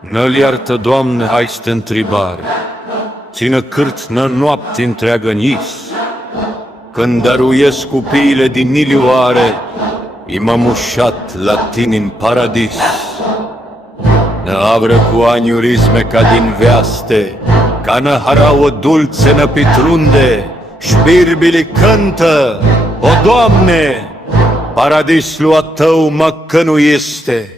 Nă-l iartă, Doamne, hai să te întribare, țină cârtnă noapte întreagă în is, când dăruiesc cupiile din nilioare, i-m mușat la tine în paradis. Nă avră cu aniurisme ca din veaste, ca nă harau o dulce nă pitrunde, șpirbili cântă, o Doamne, paradisul a tău mă că nu este.